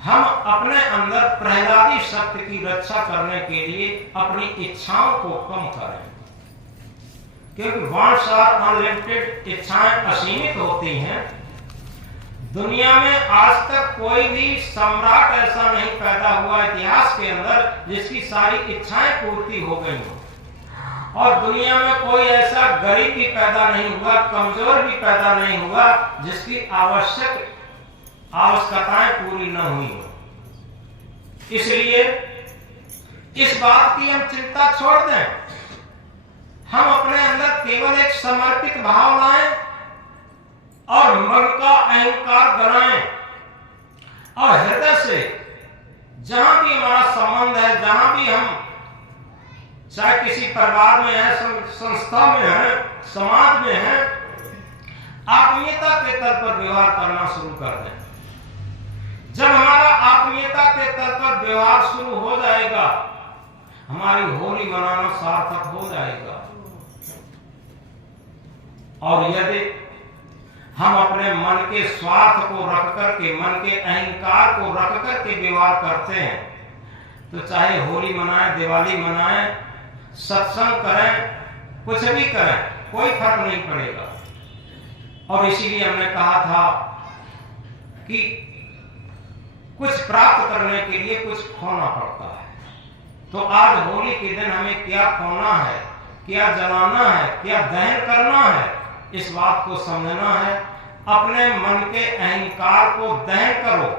हम अपने अंदर प्रहलादी शक्ति की रक्षा करने के लिए अपनी इच्छाओं को कम करें। क्योंकि वांट्स आर अनलिमिटेड, इच्छाएं असीमित होती हैं। दुनिया में आज तक कोई भी सम्राट ऐसा नहीं पैदा हुआ इतिहास के अंदर जिसकी सारी इच्छाएं पूर्ति हो गई हो। और दुनिया में कोई ऐसा गरीब भी पैदा नहीं हुआ, कमजोर भी पैदा नहीं हुआ जिसकी आवश्यकताएं पूरी न हुई हो। इसलिए इस बात की हम चिंता छोड़ दें, हम अपने अंदर केवल एक समर्पित भाव लाएं और मन का अहंकार बनाएं और हृदय से जहां भी हमारा संबंध है, जहां भी हम चाहे किसी परिवार में है, संस्था में है, समाज में है, आत्मीयता के तल पर व्यवहार करना शुरू कर दें। जब हमारा आत्मीयता के तल पर व्यवहार शुरू हो जाएगा, हमारी होली मनाना सार्थक हो जाएगा। और यदि हम अपने मन के स्वार्थ को रख करके, मन के अहंकार को रख करके व्यवहार करते हैं, तो चाहे होली मनाएं, दिवाली मनाएं, सत्संग करें, कुछ भी करें, कोई फर्क नहीं पड़ेगा। और इसीलिए हमने कहा था कि कुछ प्राप्त करने के लिए कुछ खोना पड़ता है। तो आज होली के दिन हमें क्या खोना है, क्या जलाना है, क्या दहन करना है, इस बात को समझना है। अपने मन के अहंकार को दहन करो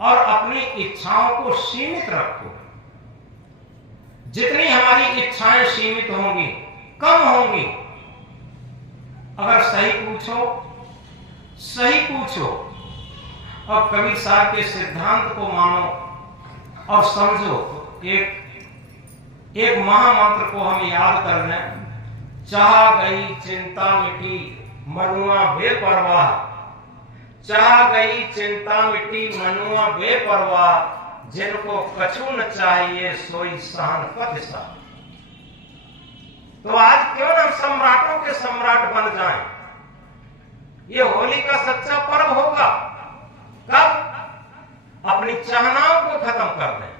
और अपनी इच्छाओं को सीमित रखो। जितनी हमारी इच्छाएं सीमित होंगी, कम होंगी, अगर सही पूछो और कबीर साहब के सिद्धांत को मानो और समझो, तो एक महामंत्र को हम याद कर लें। चाह गई चिंता मिटी मनुआ बेपरवाह, चाह गई चिंता मिटी मनुआ बेपरवाह, जिनको कछु न चाहिए सोई सहन पथ सा। तो आज क्यों न सम्राटों के सम्राट बन जाएं? ये होली का सच्चा पर्व होगा कब? अपनी चाहनाओं को खत्म कर दें।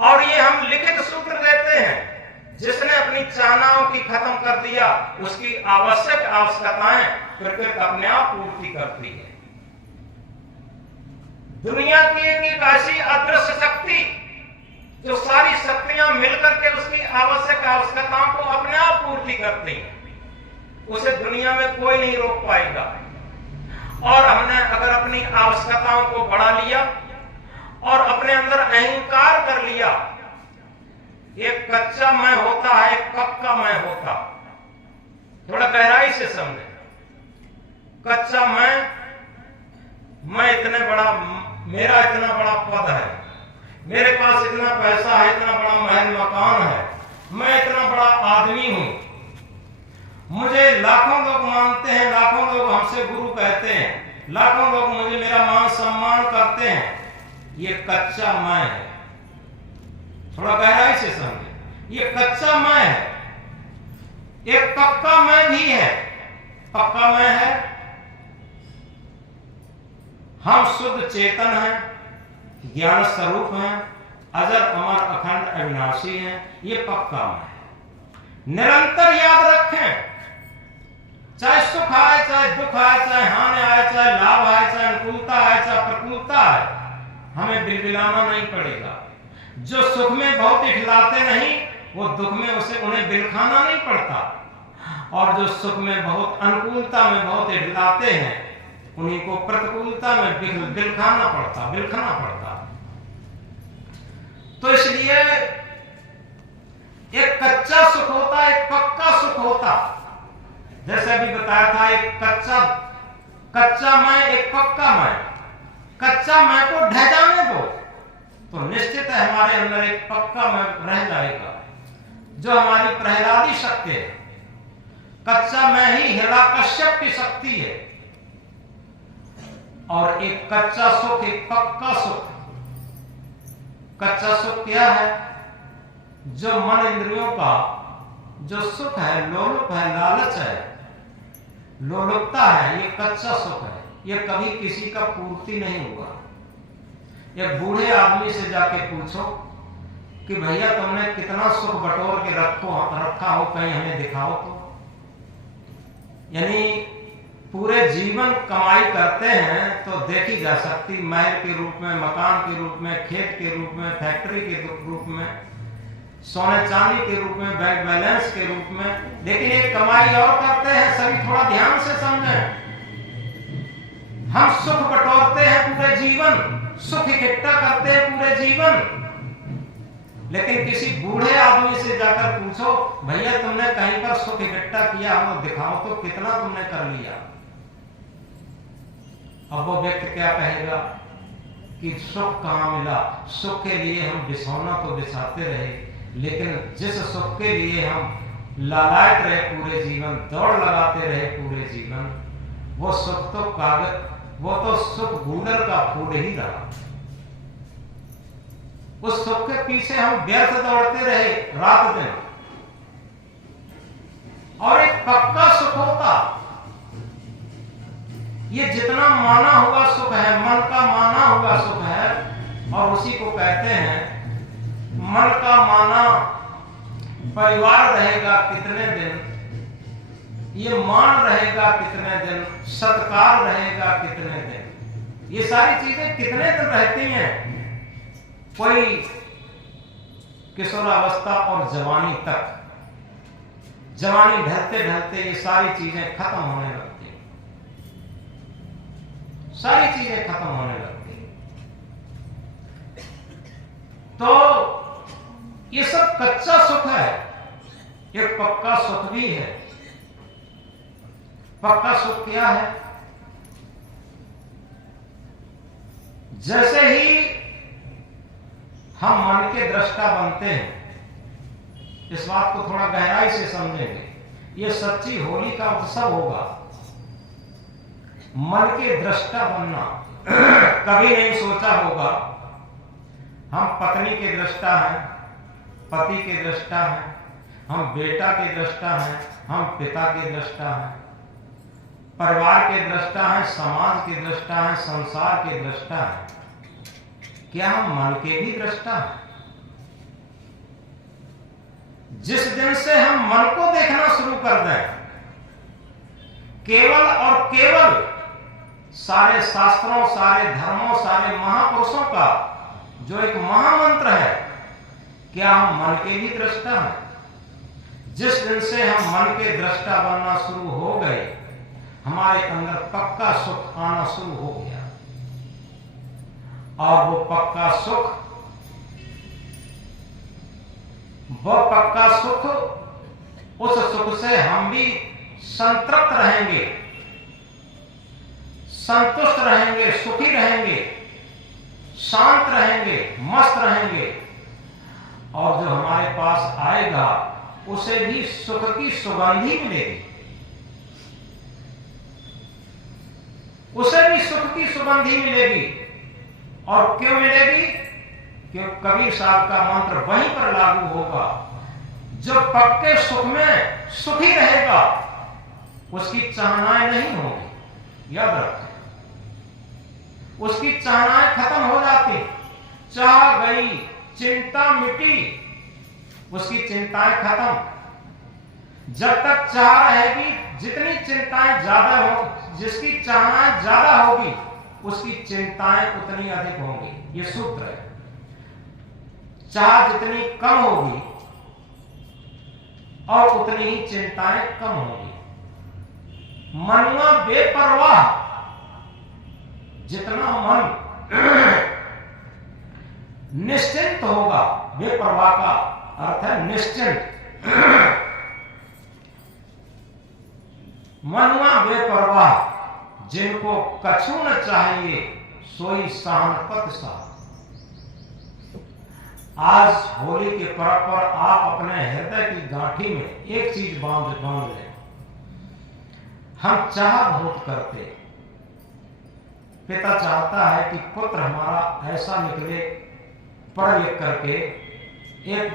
और ये हम लिखित सूत्र देते हैं, जिसने अपनी चाहनाओं की खत्म कर दिया उसकी आवश्यकताएं प्रकृति अपने आप पूर्ति करती है। दुनिया की एक ऐसी अदृश्य शक्ति जो सारी शक्तियां मिलकर के उसकी आवश्यकताओं को अपने आप पूर्ति करती हैं, उसे दुनिया में कोई नहीं रोक पाएगा। और हमने अगर अपनी आवश्यकताओं को बढ़ा लिया और अपने अंदर अहंकार कर लिया, एक कच्चा मैं होता है, एक पक्का मैं होता। थोड़ा गहराई से समझे। कच्चा मैं इतने बड़ा, मेरा इतना बड़ा पद है, मेरे पास इतना पैसा है, इतना बड़ा महल मकान है, मैं इतना बड़ा आदमी हूं, मुझे लाखों लोग मानते हैं, लाखों लोग हमसे गुरु कहते हैं, लाखों लोग मुझे मेरा मान सम्मान करते हैं। ये कच्चा मैं है। थोड़ा गहराई से समझे। ये कच्चा मैं है। एक पक्का मैं भी है। पक्का मैं है, हम शुद्ध चेतन हैं, ज्ञान स्वरूप हैं, अजर अमर अखंड अविनाशी हैं। ये पक्का मैं है। निरंतर याद रखें, चाहे सुख आए, चाहे दुख आए, चाहे हानि आए, चाहे लाभ आए, चाहे अनुकूलता आए, चाहे प्रतिकूलता आए, हमें बिलबिलाना नहीं पड़ेगा। जो सुख में बहुत इठलाते नहीं, वो दुख में उन्हें बिलखाना नहीं पड़ता। और जो सुख में बहुत, अनुकूलता में बहुत इठलाते हैं, उन्हीं को प्रतिकूलता में बिलखाना पड़ता। तो इसलिए एक कच्चा सुख होता, एक पक्का सुख होता। जैसे अभी बताया था, एक कच्चा मैं, एक पक्का मैं। कच्चा मैं को ढह जाने दो तो निश्चित है हमारे अंदर एक पक्का मैं रह जाएगा, जो हमारी प्रहलादी शक्ति है। कच्चा मैं ही हिरण्यकश्यप की शक्ति है। और एक कच्चा सुख, एक पक्का सुख। कच्चा सुख क्या है? जो मन इंद्रियों का जो सुख है, लोलुप है, लालच है, लोलुपता है, ये कच्चा सुख है। ये कभी किसी का पूर्ति नहीं हुआ। एक बूढ़े आदमी से जाके पूछो कि भैया तुमने कितना सुख बटोर के रखा हो, कहीं हमें दिखाओ तो। यानी पूरे जीवन कमाई करते हैं तो देखी जा सकती, महल के रूप में, मकान के रूप में, खेत के रूप में, फैक्ट्री के रूप में, सोने चांदी के रूप में, बैंक बैलेंस के रूप में। लेकिन एक कमाई और करते हैं, सभी थोड़ा ध्यान से समझें। हम सुख बटोरते हैं पूरे जीवन, सुख इकट्ठा करते हैं पूरे जीवन, लेकिन किसी बूढ़े आदमी से जाकर पूछो, भैया तुमने कहीं पर सुख इकट्ठा किया हो, दिखाओ तो कितना तुमने कर लिया। अब वो व्यक्ति क्या कहेगा कि सुख कहां मिला? सुख के लिए हम बिछौना तो बिछाते रहे, लेकिन जिस सुख के लिए हम लालायत रहे पूरे जीवन, दौड़ लगाते रहे पूरे जीवन, वो सुख तो कागज, वो तो सुख गूलर का फूल ही रहा। उस सुख के पीछे हम व्यर्थ दौड़ते रहे रात दिन। और एक पक्का सुख होता, ये जितना माना हुआ सुख है, मन का माना हुआ सुख है, और उसी को कहते हैं मन का माना परिवार रहेगा कितने दिन, ये मान रहेगा कितने दिन, सत्कार रहेगा कितने दिन, ये सारी चीजें कितने दिन रहती हैं। कोई किशोरावस्था और जवानी तक, जवानी ढलते ढलते ये सारी चीजें खत्म होने लगती हैं, सारी चीजें खत्म होने लगती हैं। तो ये सब कच्चा सुख है, एक पक्का सुख भी है। पक्का सुख क्या है? जैसे ही हम मन के दृष्टा बनते हैं, इस बात को थोड़ा गहराई से समझेंगे, ये सच्ची होली का उत्सव होगा। मन के दृष्टा बनना कभी नहीं सोचा होगा। हम पत्नी के दृष्टा हैं, पति के दृष्टा हैं, हम बेटा के दृष्टा हैं, हम पिता के दृष्टा हैं, परिवार के दृष्टा हैं, समाज के दृष्टा हैं, संसार के दृष्टा हैं। क्या हम मन के भी दृष्टा हैं? जिस दिन से हम मन को देखना शुरू कर दें, केवल और केवल सारे शास्त्रों, सारे धर्मों, सारे महापुरुषों का जो एक महामंत्र है, क्या हम मन के भी दृष्टा हैं? जिस दिन से हम मन के दृष्टा बनना शुरू हो गए, हमारे अंदर पक्का सुख आना शुरू हो गया। और वो पक्का सुख, उस सुख से हम भी संतृप्त रहेंगे, संतुष्ट रहेंगे, सुखी रहेंगे, शांत रहेंगे, मस्त रहेंगे। और जो हमारे पास आएगा उसे भी सुख की सुगंधी मिलेगी, उसे भी सुख की सुगंधी मिलेगी। और क्यों मिलेगी? क्योंकि कबीर साहब का मंत्र वहीं पर लागू होगा। जो पक्के सुख में सुखी रहेगा, उसकी चाहनाएं नहीं होंगी। याद रखें, उसकी चाहनाएं खत्म हो जाती, चाह गई, चिंता मिटी, उसकी चिंताएं खत्म। जब तक चाह रहेगी, जितनी चिंताएं ज्यादा हो, जिसकी चाहनाएं ज्यादा होगी, उसकी चिंताएं उतनी अधिक होंगी। ये सूत्र है। चाह जितनी कम होगी और उतनी ही चिंताएं कम होगी। मनुआ बेपरवाह, जितना मन निश्चिंत होगा, बेपरवाह का अर्थ है निश्चिंत। मनुआ बेपरवाह, जिनको कछु न चाहिए सोई सानपत सा। आज होली के पर्व पर आप अपने हृदय की गांठी में एक चीज बांध लें। हम चाह बहुत करते, पिता चाहता है कि पुत्र हमारा ऐसा निकले, पढ़ लिख करके एक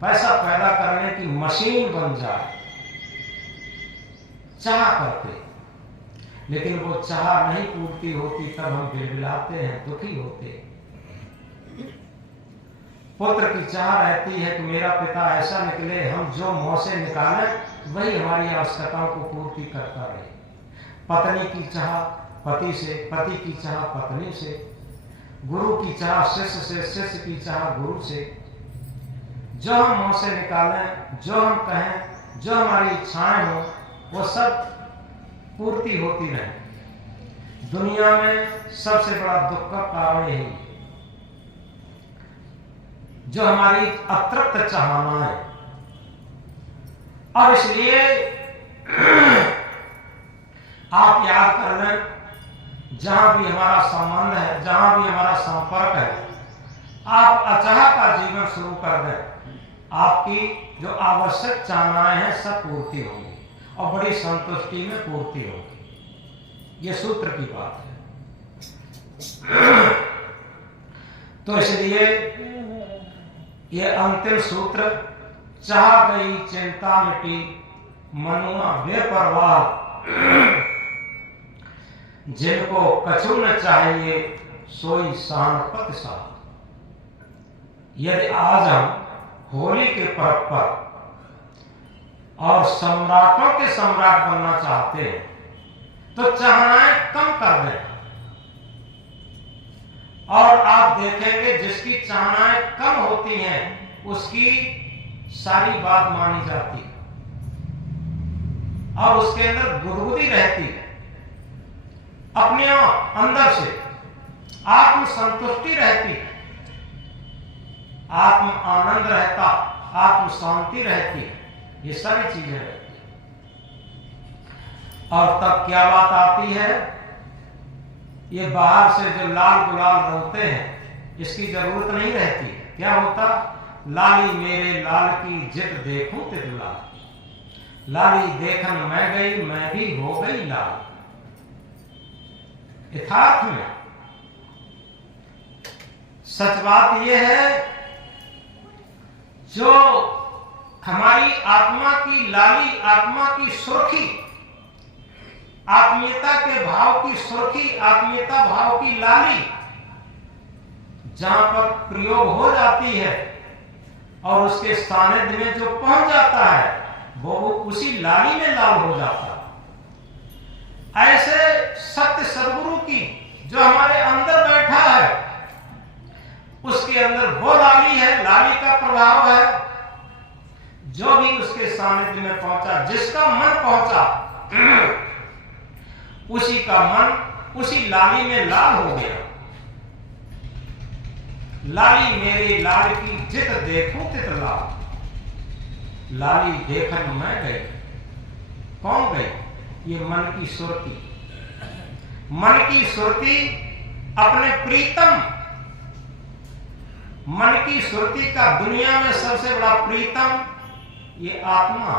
पैसा पैदा करने की मशीन बन जाए। चाह करते, लेकिन वो चाह नहीं पूर्ति होती, तब हम बिलबिलाते हैं, दुखी होते हैं। पुत्र की चाह रहती है कि मेरा पिता ऐसा निकले, हम जो मुंह से निकालें वही हमारी आवश्यकताओं को पूर्ति करता रहे। पत्नी की चाह पति से, पति की चाह पत्नी से, गुरु की चाह शिष्य से, शिष्य की चाह गुरु से। जो हम मुंह से निकालें, जो हम कहें, जो हमारी इच्छाएं हो, वो सब पूर्ति होती रहे। दुनिया में सबसे बड़ा दुख का कारण यही, जो हमारी अतृप्त चाहना है। और इसलिए आप याद कर लें, जहां भी हमारा संबंध है, जहां भी हमारा संपर्क है, आप अचाह का जीवन शुरू कर दें, आपकी जो आवश्यक चाहनाएं हैं सब पूर्ति होंगी और बड़ी संतुष्टि में पूर्ति होगी। ये सूत्र की बात है। तो इसलिए ये अंतिम सूत्र, चाह गई चिंता मिटी, मनुआ बेपरवाह, जिनको कछु न चाहिए सोई सानपत सा। यदि आज हम होली के पर्व पर और सम्राटों के सम्राट बनना चाहते हैं, तो चाहनाएं कम कर दें। और आप देखेंगे जिसकी चाहनाएं कम होती हैं, उसकी सारी बात मानी जाती है और उसके अंदर गुदगुदी रहती है। अपने अंदर से आत्म संतुष्टि रहती, आत्म आनंद रहता, आत्म शांति रहती, ये सारी चीजें रहती। और तब क्या बात आती है, ये बाहर से जो लाल गुलाल रंगते हैं इसकी जरूरत नहीं रहती। क्या होता, लाली मेरे लाल की जित देखूं तित लाल, लाली देखन मैं गई मैं भी हो गई लाल। यथार्थ में सच बात यह है, जो हमारी आत्मा की लाली, आत्मा की सुर्खी, आत्मीयता के भाव की सुर्खी, आत्मीयता भाव की लाली जहां पर प्रयोग हो जाती है और उसके सानिध्य में जो पहुंच जाता है वो उसी लाली में लाल हो जाता है। ऐसे सत्य सद्गुरु की जो हमारे अंदर बैठा है, उसके अंदर वो लाली है, लाली का प्रभाव है। जो भी उसके सानिध्य में पहुंचा, जिसका मन पहुंचा, उसी का मन उसी लाली में लाल हो गया। लाली मेरे लाल की जित देखूं तित लाल, लाली देखन मैं गई। कौन गई? ये मन की सुरती। मन की सुरती अपने प्रीतम, मन की सुरती का दुनिया में सबसे बड़ा प्रीतम ये आत्मा।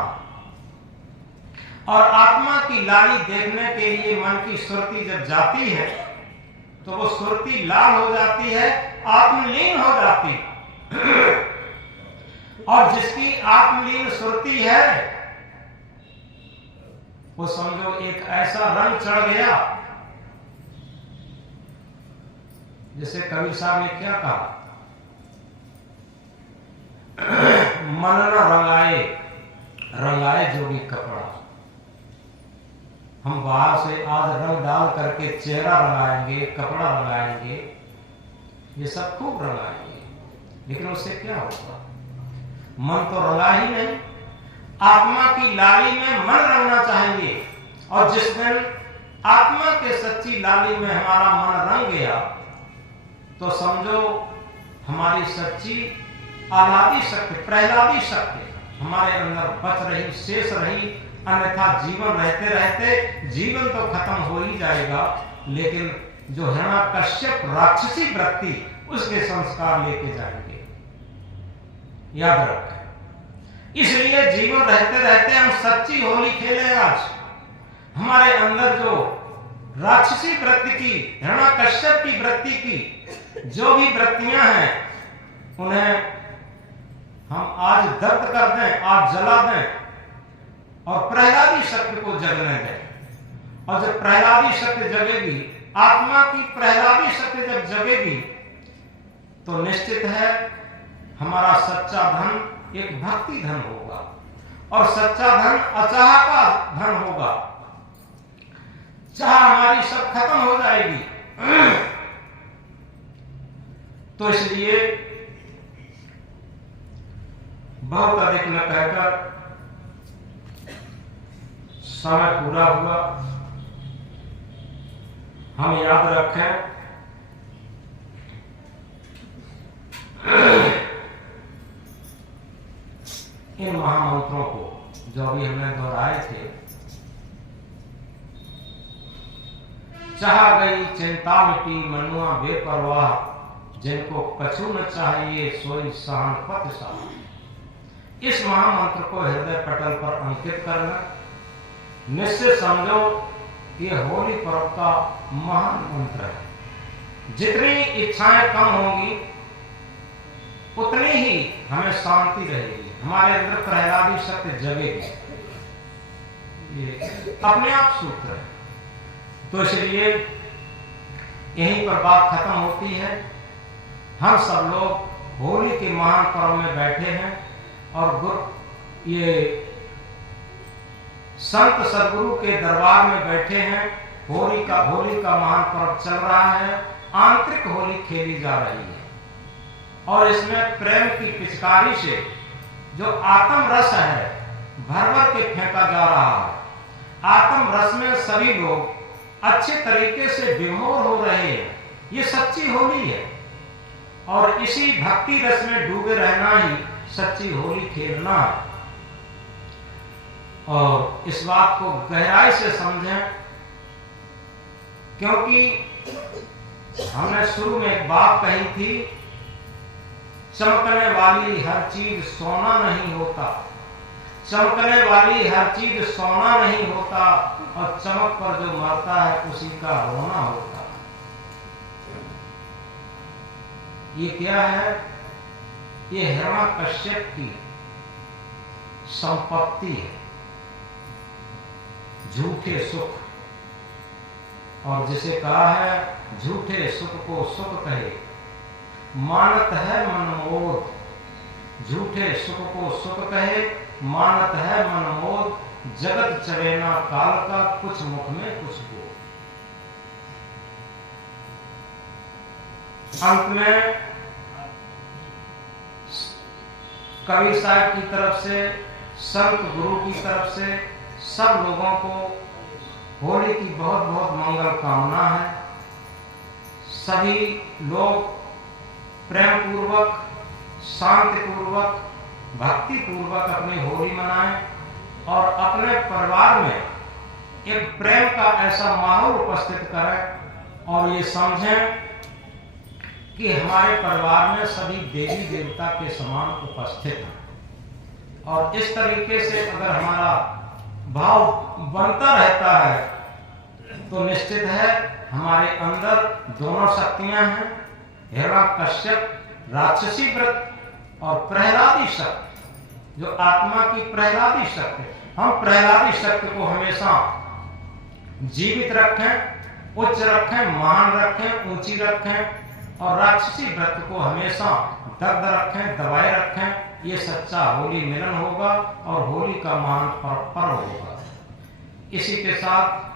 और आत्मा की लाली देखने के लिए मन की सुरती जब जाती है तो वो सुरती लाल हो जाती है, आत्मलीन हो जाती। और जिसकी आत्मलीन सुरती है वो समझो एक ऐसा रंग चढ़ गया, जैसे कबीर साहब ने क्या कहा, मन न रंगाए रंगाए जोगी कपड़ा। हम बाहर से आज रंग डाल करके चेहरा रंगाएंगे, कपड़ा रंगाएंगे, ये सब खूब रंगाएंगे, लेकिन उससे क्या होगा? मन तो रंगा ही नहीं। आत्मा की लाली में मन रंगना चाहिए, और जिस दिन आत्मा के सच्ची लाली में हमारा मन रंग गया तो समझो हमारी सच्ची आह्लादी शक्ति, प्रहलादी शक्ति हमारे अंदर बच रही, शेष रही। अन्यथा जीवन रहते रहते जीवन तो खत्म हो ही जाएगा, लेकिन जो हिरण्यकश्यप राक्षसी वृत्ति, उसके संस्कार लेके जाएंगे। याद रखें। इसलिए जीवन रहते रहते हम सच्ची होली खेलें। आज हमारे अंदर जो राक्षसी वृत्ति की, हिरण्यकश्यप की वृत्ति की जो भी वृत्तियां हैं, उन्हें हम आज दग्ध कर दें, आज जला दें और प्रहलादी शक्ति को जगने दें। और जब प्रहलादी शक्ति जगेगी, आत्मा की प्रहलादी शक्ति जब जगेगी, तो निश्चित है हमारा सच्चा धन एक भक्ति धन होगा, और सच्चा धन अचाह का धन होगा। चाह हमारी सब खत्म हो जाएगी। तो इसलिए बहुत अधिक न कहकर समय पूरा हुआ। हम याद रखें, इन महामंत्रों को जो अभी हमने दोहराए थे, चाह गई चिंता मिटी मनुआ बेपरवाह, जिनको कछु न चाहिए सोई सहन पथ साह। इस महामंत्र को हृदय पटल पर अंकित करना, निश्चित समझो ये होली पर्व का महान मंत्र है। जितनी इच्छाएं कम होंगी उतनी ही हमें शांति रहेगी, हमारे अंदर प्रहलादी शक्ति जगेगी। ये अपने आप सूत्र है। तो इसलिए यहीं पर बात खत्म होती है। हम सब लोग होली के महान पर्व में बैठे हैं और ये संत सदगुरु के दरबार में बैठे हैं। होली का महान पर्व चल रहा है, आंतरिक होली खेली जा रही है, और इसमें प्रेम की पिचकारी से जो आत्म रस है भर भर के फेंका जा रहा है। आत्म रस में सभी लोग अच्छे तरीके से विभोर हो रहे हैं। ये सच्ची होली है, और इसी भक्ति रस में डूबे रहना ही सच्ची होली खेलना है। और इस बात को गहराई से समझें, क्योंकि हमने शुरू में एक बात कही थी, चमकने वाली हर चीज सोना नहीं होता, चमकने वाली हर चीज सोना नहीं होता, और चमक पर जो मरता है उसी का रोना होता। ये क्या है? ये हिरण्यकश्यप की संपत्ति है, झूठे सुख। और जिसे कहा है झूठे सुख को सुख कहे, मानत है मनमोद। झूठे सुख को सुख कहे, मानत है मनमोद। जगत चवेना काल का, कुछ मुख में कुछ बोल। अंत में कवि साहब की तरफ से, संत गुरु की तरफ से सब लोगों को होली की बहुत बहुत मंगल कामना है। सभी लोग प्रेम पूर्वक, शांति पूर्वक, भक्ति पूर्वक अपनी होली मनाएं और अपने परिवार में एक प्रेम का ऐसा माहौल उपस्थित करें और ये समझें कि हमारे परिवार में सभी देवी देवता के समान उपस्थित हैं। और इस तरीके से अगर हमारा भाव बनता रहता है तो निश्चित है हमारे अंदर दोनों शक्तियां हैं, हिरण्यकश्यप राक्षसी वृत्ति और प्रहलादी शक्ति, जो आत्मा की प्रहलादी शक्ति। हम प्रहलादी शक्ति को हमेशा जीवित रखें, उच्च रखें, महान रखें, ऊंची रखें, और राक्षसी वृत्ति को हमेशा दग्ध रखें, दबाए रखें। ये सच्चा होली मिलन होगा और होली का महान पर्व होगा। इसी के साथ